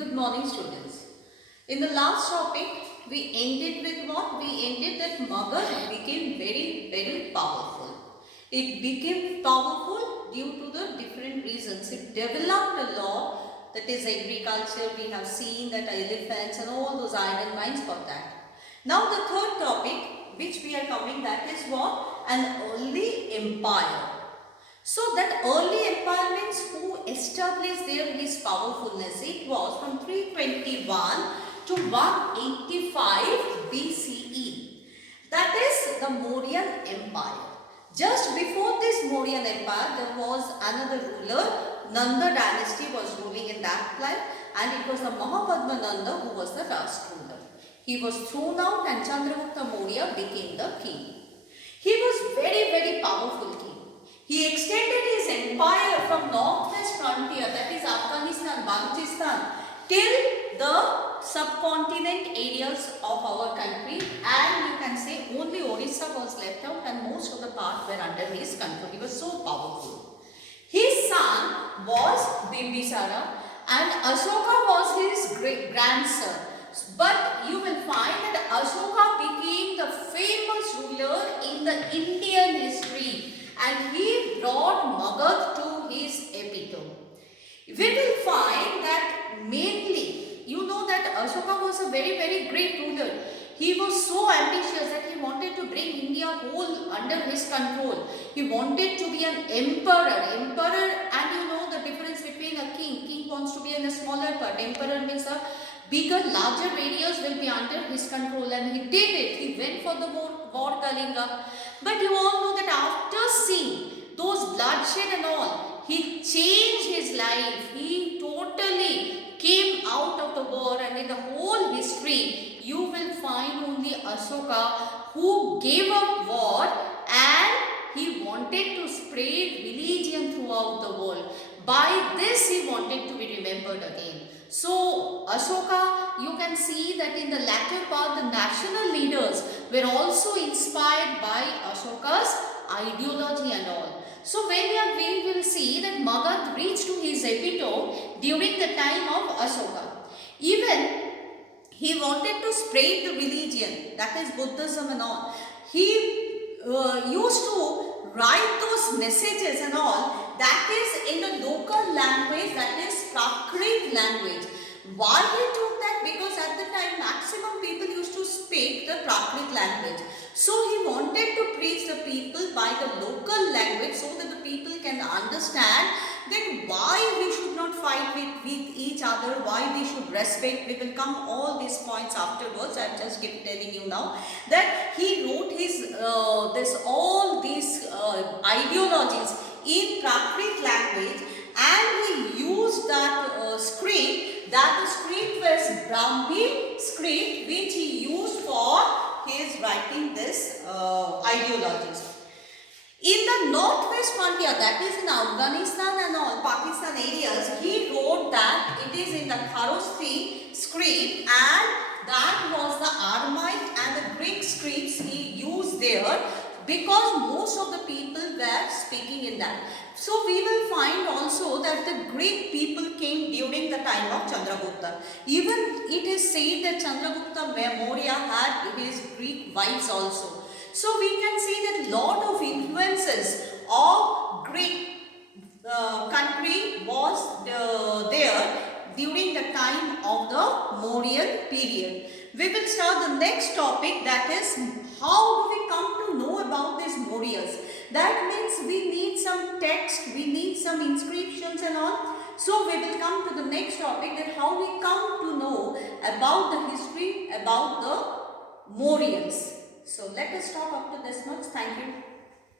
Good morning, students. In the last topic, we ended with what? We ended that Magad became very powerful. It became powerful due to the different reasons. It developed a law, that is agriculture. We have seen that elephants and all those iron mines got that. Now the third topic which we are covering, that is what? An early empire. So that early empire means who established there his powerfulness. It was from 321 to 185 BCE. That is the Mauryan Empire. Just before this Mauryan Empire, there was another ruler. Nanda dynasty was ruling in that place, and it was the Mahapadmananda who was the last ruler. He was thrown out and Chandragupta Maurya became the king. He was very powerful king. He extended his empire from northwest frontier, that is Afghanistan, Balochistan, till the subcontinent areas of our country, and you can say only Orissa was left out and most of the part were under his control. He was so powerful. His son was Bimbisara and Ashoka was his great grandson. But you will find that Ashoka became the famous ruler in the Indian history, and he brought Magad to his epitome. We will find that mainly, you know that Ashoka was a very great ruler. He was so ambitious that he wanted to bring India whole under his control. He wanted to be an emperor. And you know the difference between a king. King wants to be in a smaller part. Emperor means a bigger, larger areas will be under his control, and he did it. He went for the war Kalinga. But you all know that after seeing those bloodshed and all, he changed his life. He totally came out of the war, and in the whole history, you will find only Ashoka who gave up war, and he wanted to spread religion throughout the world. By this, he wanted to be remembered again. So, Ashoka, you can see that in the latter part, the national leaders were also inspired by Ashoka's ideology and all. So, when we will see that Magad reached to his epitome during the time of Ashoka. Even he wanted to spread the religion, that is Buddhism and all. He used to write those messages and all, that is in the local language, that is Prakrit language. Why he took that? Because at the time maximum people used to speak the Prakrit language. So he wanted to preach the people by the local language so that the people can understand that why we should not fight with each other, why we should respect. We will come all these points afterwards. I am just telling you now that he wrote his all these ideologies in Prakrit language, and he used that script. That script was Brahmi script, which he used for his writing this ideologies. In the northwest frontier, that is in Afghanistan and all Pakistan areas, he wrote that it is in the Kharosthi script, and that was the Aramaic and the Greek scripts he used there, because most of the people were speaking in that. So we will find also that the Greek people came during the time of Chandragupta. Even it is said that Chandragupta Maurya had his Greek wives also. So we can see that lot of influences of Greek country was there during the time of the Mauryan period. We will start the next topic, that is how do we come to know about these Mauryas. That means we need some text, we need some inscriptions and all. So we will come to the next topic, that how we come to know about the history about the Mauryans. So let us stop up to this much. Thank you.